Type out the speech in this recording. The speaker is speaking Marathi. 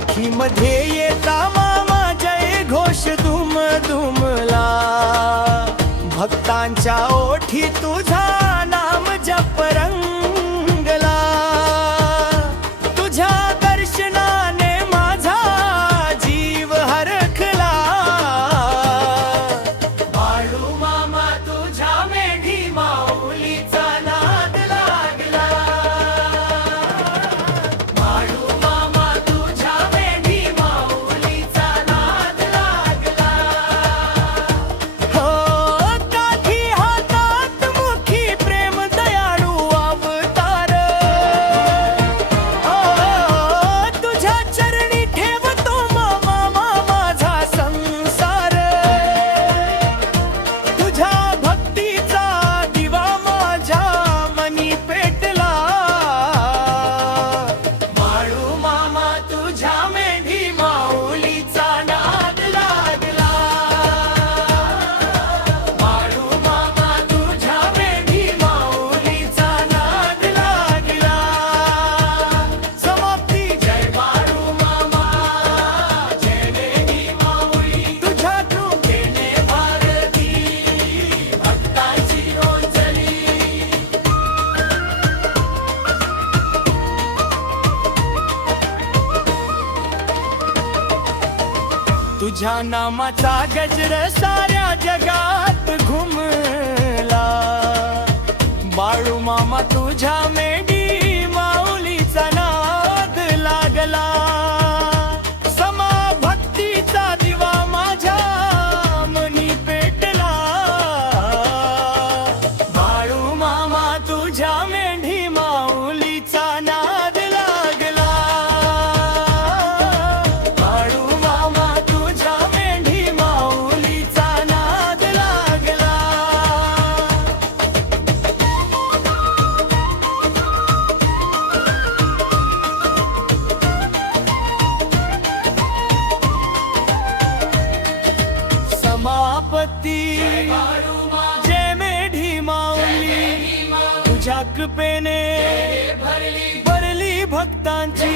पालखीमध्ये येता मामा जय घोष दुम दुमला, भक्तांच्या ओठी तुझा नाम जप रंगला, तुझ्या दर्शनाने माझा जीव हरखला। बाळू मामा तुझ्या मेढी माऊलीचा नाद लागला, बाळू मामा तुझ्या मेढी माऊलीचा नाद लागला। हो काठी हातात मुखी प्रेम दयाळू अवतार, तुझ्या चरणी ठेवतो मामा माझा संसार, तुझ्या भक्तीचा दिवा माझ्या मनी पेटला। बाळू मामा तुझ्या मेढी माऊलीचा नाद लागला, बाळू मामा तुझ्या मेढी माऊलीचा नाद लागला। समाप्ती जय बाळू मामा, जय मेढी माऊली, तुझ्या कृपेने भारती भक्ताची ओंजळी। तुझ्या नामाचा गजर साऱ्या जगात घुमला, बाळू मामा तुझ्या मेढी माऊलीचा नाद लागला। समा भक्तीचा दिवा माझ्या मनी पेटला, बाळू मामा तुझ्या मेढी माऊलीचा नाद लागला, बाळू मामा तुझ्या मेढी माऊलीचा नाद लागला। समापती जय मेढी माऊली, तुझ्या कृपेने भरली भक्तांची